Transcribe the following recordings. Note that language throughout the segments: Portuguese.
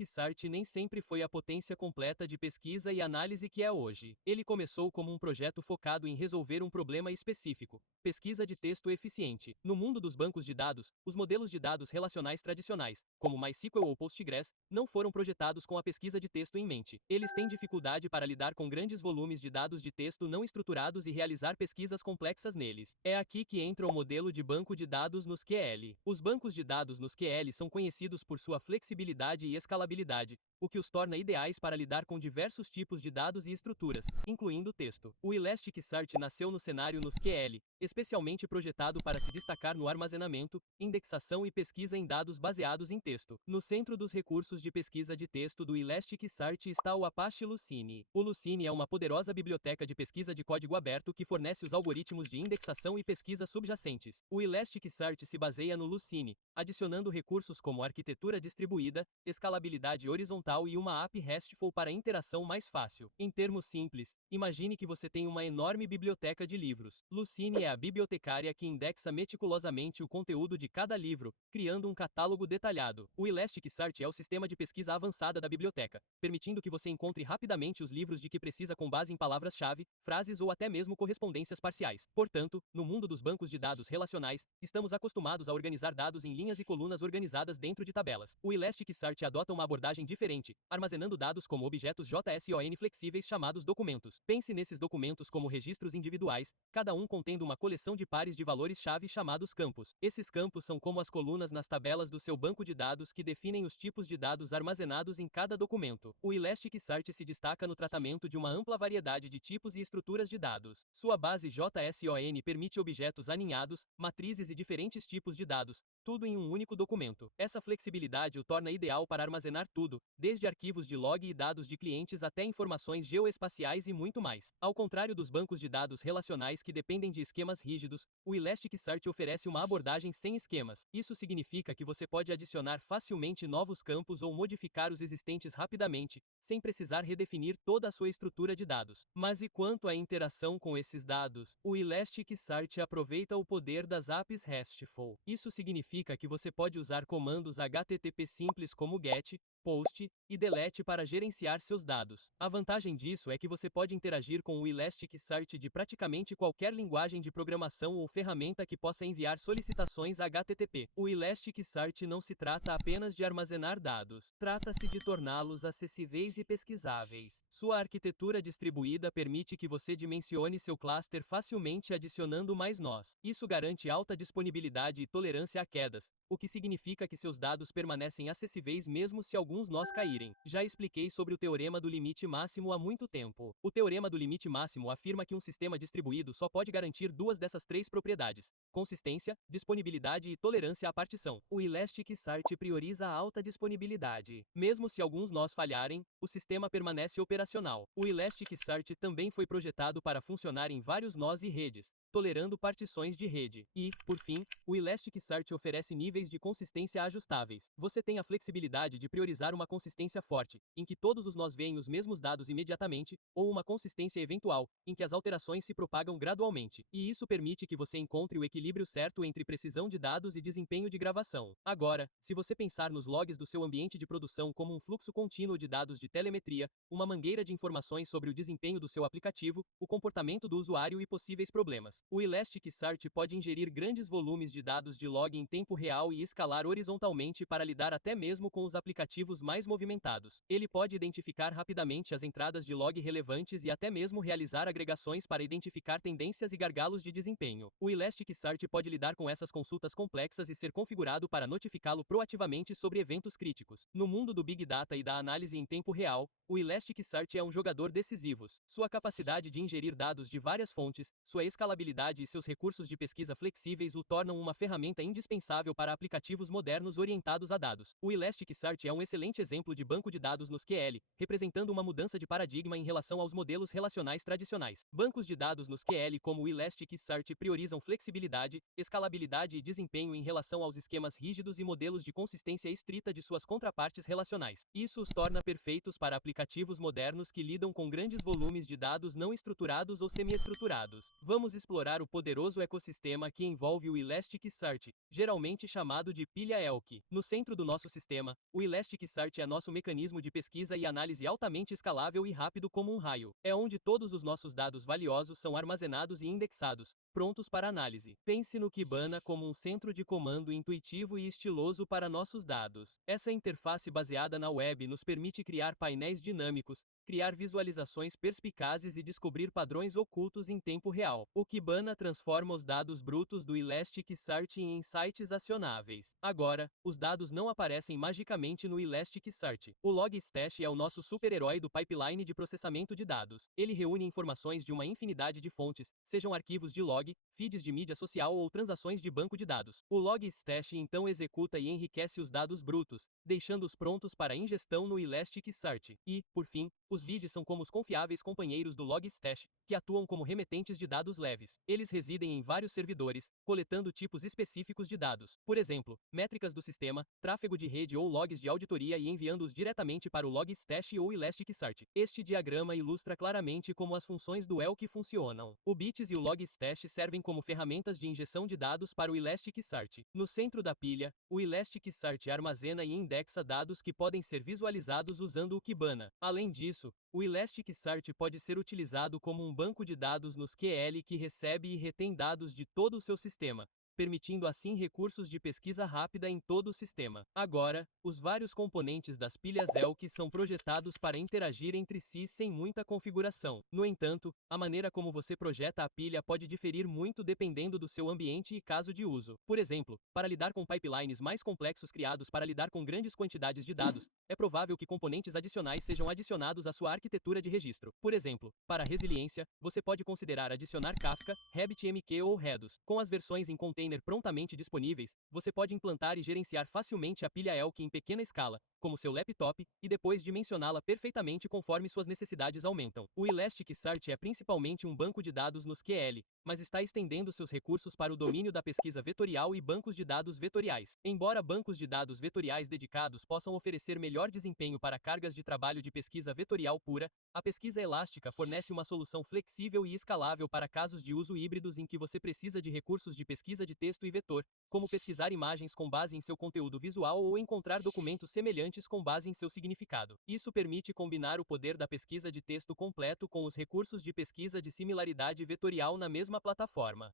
Elasticsearch nem sempre foi a potência completa de pesquisa e análise que é hoje. Ele começou como um projeto focado em resolver um problema específico: pesquisa de texto eficiente. No mundo dos bancos de dados, os modelos de dados relacionais tradicionais, como MySQL ou Postgres, não foram projetados com a pesquisa de texto em mente. Eles têm dificuldade para lidar com grandes volumes de dados de texto não estruturados e realizar pesquisas complexas neles. É aqui que entra o modelo de banco de dados nos QL. Os bancos de dados nos QL são conhecidos por sua flexibilidade e escalabilidade, o que os torna ideais para lidar com diversos tipos de dados e estruturas, incluindo texto. O Elasticsearch nasceu no cenário nos QL, especialmente projetado para se destacar no armazenamento, indexação e pesquisa em dados baseados em texto. No centro dos recursos de pesquisa de texto do Elasticsearch está o Apache Lucene. O Lucene é uma poderosa biblioteca de pesquisa de código aberto que fornece os algoritmos de indexação e pesquisa subjacentes. O Elasticsearch se baseia no Lucene, adicionando recursos como arquitetura distribuída, escalabilidade horizontal e uma API RESTful para interação mais fácil. Em termos simples, imagine que você tem uma enorme biblioteca de livros. Lucene é a bibliotecária que indexa meticulosamente o conteúdo de cada livro, criando um catálogo detalhado. O Elasticsearch é o sistema de pesquisa avançada da biblioteca, permitindo que você encontre rapidamente os livros de que precisa com base em palavras-chave, frases ou até mesmo correspondências parciais. Portanto, no mundo dos bancos de dados relacionais, estamos acostumados a organizar dados em linhas e colunas organizadas dentro de tabelas. O Elasticsearch adota uma abordagem diferente, armazenando dados como objetos JSON flexíveis chamados documentos. Pense nesses documentos como registros individuais, cada um contendo uma coleção de pares de valores-chave chamados campos. Esses campos são como as colunas nas tabelas do seu banco de dados que definem os tipos de dados armazenados em cada documento. O Elasticsearch se destaca no tratamento de uma ampla variedade de tipos e estruturas de dados. Sua base JSON permite objetos aninhados, matrizes e diferentes tipos de dados, tudo em um único documento. Essa flexibilidade o torna ideal para armazenar tudo, desde arquivos de log e dados de clientes até informações geoespaciais e muito mais. Ao contrário dos bancos de dados relacionais que dependem de esquemas rígidos, o Elasticsearch oferece uma abordagem sem esquemas. Isso significa que você pode adicionar facilmente novos campos ou modificar os existentes rapidamente, sem precisar redefinir toda a sua estrutura de dados. Mas e quanto à interação com esses dados? O Elasticsearch aproveita o poder das APIs RESTful. Isso significa que você pode usar comandos HTTP simples como GET, POST e DELETE para gerenciar seus dados. A vantagem disso é que você pode interagir com o Elasticsearch de praticamente qualquer linguagem de programação ou ferramenta que possa enviar solicitações HTTP. O Elasticsearch não se trata apenas de armazenar dados, trata-se de torná-los acessíveis e pesquisáveis. Sua arquitetura distribuída permite que você dimensione seu cluster facilmente adicionando mais nós. Isso garante alta disponibilidade e tolerância a quedas, o que significa que seus dados permanecem acessíveis mesmo se alguns nós caírem. Já expliquei sobre o teorema do limite máximo há muito tempo. O teorema do limite máximo afirma que um sistema distribuído só pode garantir duas dessas três propriedades: consistência, disponibilidade e tolerância à partição. O Elasticsearch prioriza a alta disponibilidade. Mesmo se alguns nós falharem, o sistema permanece operacional. O Elasticsearch também foi projetado para funcionar em vários nós e redes, tolerando partições de rede. E, por fim, o Elasticsearch oferece níveis de consistência ajustáveis. Você tem a flexibilidade de priorizar uma consistência forte, em que todos os nós veem os mesmos dados imediatamente, ou uma consistência eventual, em que as alterações se propagam gradualmente. E isso permite que você encontre o equilíbrio certo entre precisão de dados e desempenho de gravação. Agora, se você pensar nos logs do seu ambiente de produção como um fluxo contínuo de dados de telemetria, uma mangueira de informações sobre o desempenho do seu aplicativo, o comportamento do usuário e possíveis problemas, o Elasticsearch pode ingerir grandes volumes de dados de log em tempo real e escalar horizontalmente para lidar até mesmo com os aplicativos mais movimentados. Ele pode identificar rapidamente as entradas de log relevantes e até mesmo realizar agregações para identificar tendências e gargalos de desempenho. O Elasticsearch pode lidar com essas consultas complexas e ser configurado para notificá-lo proativamente sobre eventos críticos. No mundo do Big Data e da análise em tempo real, o Elasticsearch é um jogador decisivo. Sua capacidade de ingerir dados de várias fontes, sua escalabilidade e seus recursos de pesquisa flexíveis o tornam uma ferramenta indispensável para aplicativos modernos orientados a dados. O Elasticsearch é um excelente exemplo de banco de dados nos QL, representando uma mudança de paradigma em relação aos modelos relacionais tradicionais. Bancos de dados nos QL como o Elasticsearch priorizam flexibilidade, escalabilidade e desempenho em relação aos esquemas rígidos e modelos de consistência estrita de suas contrapartes relacionais. Isso os torna perfeitos para aplicativos modernos que lidam com grandes volumes de dados não estruturados ou semi-estruturados. Vamos explorar explorar o poderoso ecossistema que envolve o Elasticsearch, geralmente chamado de pilha Elk. No centro do nosso sistema, o Elasticsearch é nosso mecanismo de pesquisa e análise altamente escalável e rápido como um raio. É onde todos os nossos dados valiosos são armazenados e indexados, prontos para análise. Pense no Kibana como um centro de comando intuitivo e estiloso para nossos dados. Essa interface baseada na web nos permite criar painéis dinâmicos, criar visualizações perspicazes e descobrir padrões ocultos em tempo real. O Kibana transforma os dados brutos do Elasticsearch em insights acionáveis. Agora, os dados não aparecem magicamente no Elasticsearch. O Logstash é o nosso super-herói do pipeline de processamento de dados. Ele reúne informações de uma infinidade de fontes, sejam arquivos de log, feeds de mídia social ou transações de banco de dados. O Logstash então executa e enriquece os dados brutos, deixando-os prontos para ingestão no Elasticsearch. E, por fim, os BIDs são como os confiáveis companheiros do Logstash, que atuam como remetentes de dados leves. Eles residem em vários servidores, coletando tipos específicos de dados. Por exemplo, métricas do sistema, tráfego de rede ou logs de auditoria e enviando-os diretamente para o Logstash ou Elasticsearch. Este diagrama ilustra claramente como as funções do Elk funcionam. O BIDs e o Logstash servem como ferramentas de injeção de dados para o Elasticsearch. No centro da pilha, o Elasticsearch armazena e indexa dados que podem ser visualizados usando o Kibana. Além disso, o Elasticsearch pode ser utilizado como um banco de dados nos QL que recebe e retém dados de todo o seu sistema, permitindo assim recursos de pesquisa rápida em todo o sistema. Agora, os vários componentes das pilhas Elk são projetados para interagir entre si sem muita configuração. No entanto, a maneira como você projeta a pilha pode diferir muito dependendo do seu ambiente e caso de uso. Por exemplo, para lidar com pipelines mais complexos criados para lidar com grandes quantidades de dados, é provável que componentes adicionais sejam adicionados à sua arquitetura de registro. Por exemplo, para resiliência, você pode considerar adicionar Kafka, RabbitMQ ou Redis. Com as versões em container prontamente disponíveis, você pode implantar e gerenciar facilmente a pilha Elk em pequena escala, como seu laptop, e depois dimensioná-la perfeitamente conforme suas necessidades aumentam. O Elasticsearch é principalmente um banco de dados nos QL, mas está estendendo seus recursos para o domínio da pesquisa vetorial e bancos de dados vetoriais. Embora bancos de dados vetoriais dedicados possam oferecer melhor desempenho para cargas de trabalho de pesquisa vetorial pura, a pesquisa elástica fornece uma solução flexível e escalável para casos de uso híbridos em que você precisa de recursos de pesquisa de texto e vetor, como pesquisar imagens com base em seu conteúdo visual ou encontrar documentos semelhantes com base em seu significado. Isso permite combinar o poder da pesquisa de texto completo com os recursos de pesquisa de similaridade vetorial na mesma plataforma.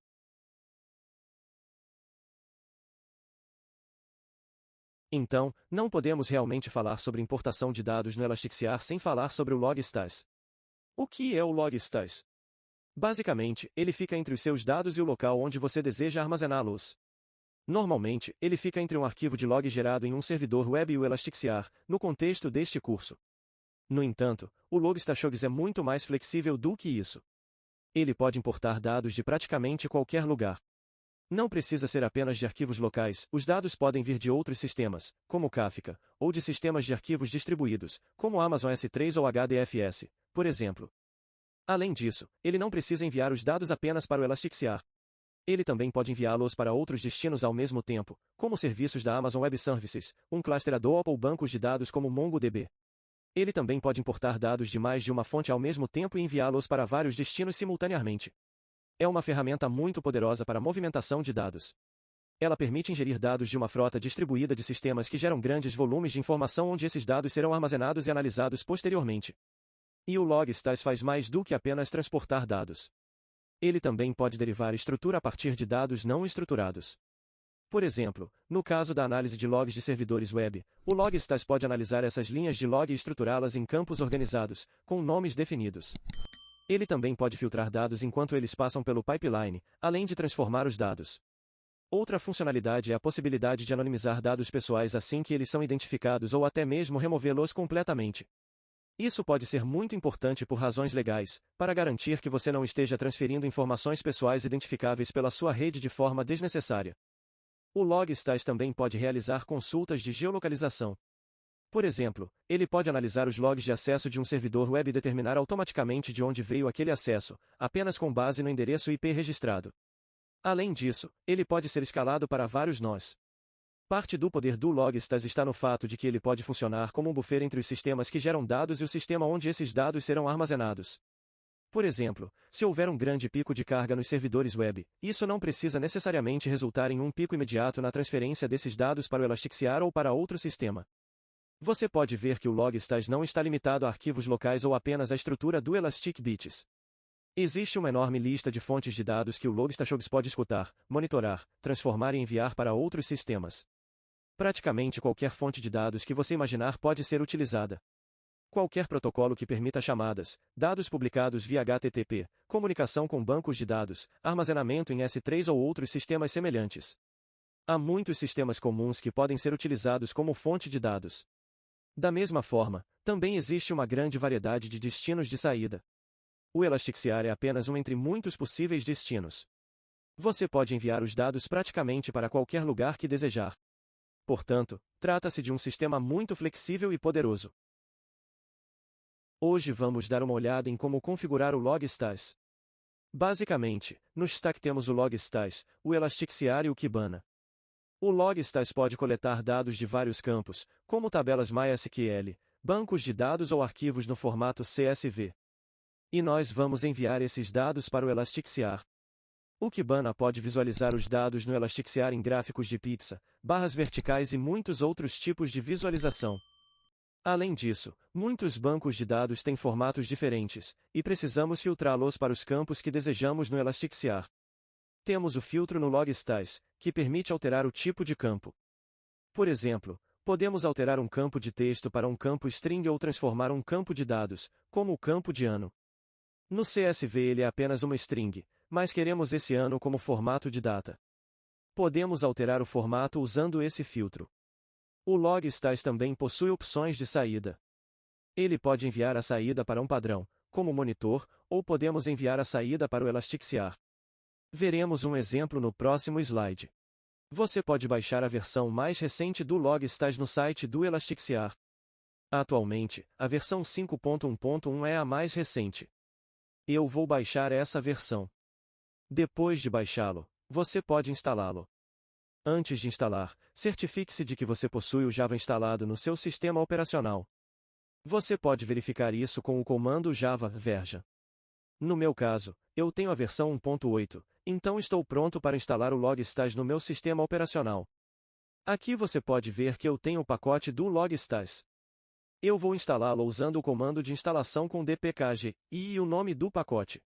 Então, não podemos realmente falar sobre importação de dados no Elasticsearch sem falar sobre o Logstash. O que é o Logstash? Basicamente, ele fica entre os seus dados e o local onde você deseja armazená-los. Normalmente, ele fica entre um arquivo de log gerado em um servidor web e o Elasticsearch, no contexto deste curso. No entanto, o Logstash é muito mais flexível do que isso. Ele pode importar dados de praticamente qualquer lugar. Não precisa ser apenas de arquivos locais, os dados podem vir de outros sistemas, como Kafka, ou de sistemas de arquivos distribuídos, como Amazon S3 ou HDFS, por exemplo. Além disso, ele não precisa enviar os dados apenas para o Elasticsearch. Ele também pode enviá-los para outros destinos ao mesmo tempo, como serviços da Amazon Web Services, um clusterador ou bancos de dados como MongoDB. Ele também pode importar dados de mais de uma fonte ao mesmo tempo e enviá-los para vários destinos simultaneamente. É uma ferramenta muito poderosa para movimentação de dados. Ela permite ingerir dados de uma frota distribuída de sistemas que geram grandes volumes de informação onde esses dados serão armazenados e analisados posteriormente. E o Logstash faz mais do que apenas transportar dados. Ele também pode derivar estrutura a partir de dados não estruturados. Por exemplo, no caso da análise de logs de servidores web, o Logstash pode analisar essas linhas de log e estruturá-las em campos organizados, com nomes definidos. Ele também pode filtrar dados enquanto eles passam pelo pipeline, além de transformar os dados. Outra funcionalidade é a possibilidade de anonimizar dados pessoais assim que eles são identificados ou até mesmo removê-los completamente. Isso pode ser muito importante por razões legais, para garantir que você não esteja transferindo informações pessoais identificáveis pela sua rede de forma desnecessária. O Logstash também pode realizar consultas de geolocalização. Por exemplo, ele pode analisar os logs de acesso de um servidor web e determinar automaticamente de onde veio aquele acesso, apenas com base no endereço IP registrado. Além disso, ele pode ser escalado para vários nós. Parte do poder do Logstash está no fato de que ele pode funcionar como um buffer entre os sistemas que geram dados e o sistema onde esses dados serão armazenados. Por exemplo, se houver um grande pico de carga nos servidores web, isso não precisa necessariamente resultar em um pico imediato na transferência desses dados para o Elasticsearch ou para outro sistema. Você pode ver que o log_stash não está limitado a arquivos locais ou apenas à estrutura do Elastic Bits. Existe uma enorme lista de fontes de dados que o log_stash pode escutar, monitorar, transformar e enviar para outros sistemas. Praticamente qualquer fonte de dados que você imaginar pode ser utilizada. Qualquer protocolo que permita chamadas, dados publicados via HTTP, comunicação com bancos de dados, armazenamento em S3 ou outros sistemas semelhantes. Há muitos sistemas comuns que podem ser utilizados como fonte de dados. Da mesma forma, também existe uma grande variedade de destinos de saída. O Elasticsearch é apenas um entre muitos possíveis destinos. Você pode enviar os dados praticamente para qualquer lugar que desejar. Portanto, trata-se de um sistema muito flexível e poderoso. Hoje vamos dar uma olhada em como configurar o log_stash. Basicamente, no stack temos o log_stash, o Elasticsearch e o Kibana. O log_stash pode coletar dados de vários campos, como tabelas MySQL, bancos de dados ou arquivos no formato CSV. E nós vamos enviar esses dados para o Elasticsearch. O Kibana pode visualizar os dados no Elasticsearch em gráficos de pizza, barras verticais e muitos outros tipos de visualização. Além disso, muitos bancos de dados têm formatos diferentes, e precisamos filtrá-los para os campos que desejamos no Elasticsearch. Temos o filtro no log_stash, que permite alterar o tipo de campo. Por exemplo, podemos alterar um campo de texto para um campo string ou transformar um campo de dados, como o campo de ano. No CSV ele é apenas uma string, mas queremos esse ano como formato de data. Podemos alterar o formato usando esse filtro. O log_stash também possui opções de saída. Ele pode enviar a saída para um padrão, como monitor, ou podemos enviar a saída para o Elasticsearch. Veremos um exemplo no próximo slide. Você pode baixar a versão mais recente do log_stash no site do Elasticsearch. Atualmente, a versão 5.1.1 é a mais recente. Eu vou baixar essa versão. Depois de baixá-lo, você pode instalá-lo. Antes de instalar, certifique-se de que você possui o Java instalado no seu sistema operacional. Você pode verificar isso com o comando java version. No meu caso, eu tenho a versão 1.8, então estou pronto para instalar o log_stash no meu sistema operacional. Aqui você pode ver que eu tenho o pacote do log_stash. Eu vou instalá-lo usando o comando de instalação com dpkg e o nome do pacote.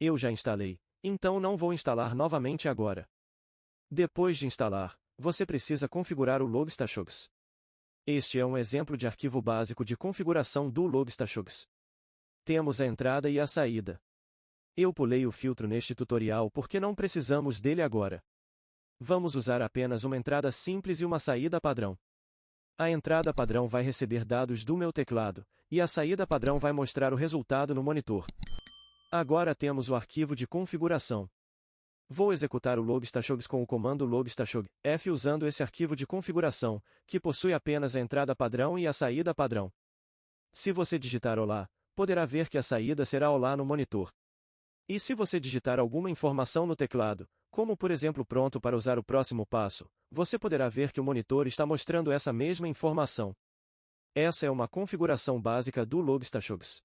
Eu já instalei, então não vou instalar novamente agora. Depois de instalar, você precisa configurar o log_stash. Este é um exemplo de arquivo básico de configuração do log_stash. Temos a entrada e a saída. Eu pulei o filtro neste tutorial porque não precisamos dele agora. Vamos usar apenas uma entrada simples e uma saída padrão. A entrada padrão vai receber dados do meu teclado, e a saída padrão vai mostrar o resultado no monitor. Agora temos o arquivo de configuração. Vou executar o log_stash com o comando log_stash usando esse arquivo de configuração, que possui apenas a entrada padrão e a saída padrão. Se você digitar olá, poderá ver que a saída será olá no monitor. E se você digitar alguma informação no teclado, como por exemplo pronto para usar o próximo passo, você poderá ver que o monitor está mostrando essa mesma informação. Essa é uma configuração básica do log_stash.